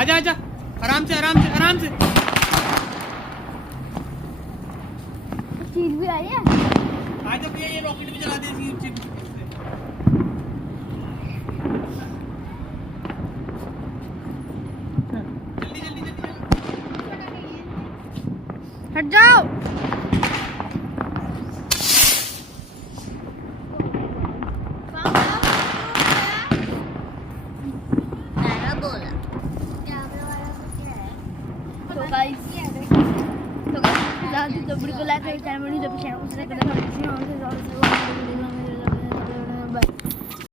आजा आजा, आराम से आराम से आराम से। चीज भी आई है। आजा भैया, ये रॉकेट भी चला दे इसकी चिप से। जल्दी जल्दी जल्दी। हट जाओ। तो बिल्कुल लाइक करें, चैनल में जो भी चैनल उससे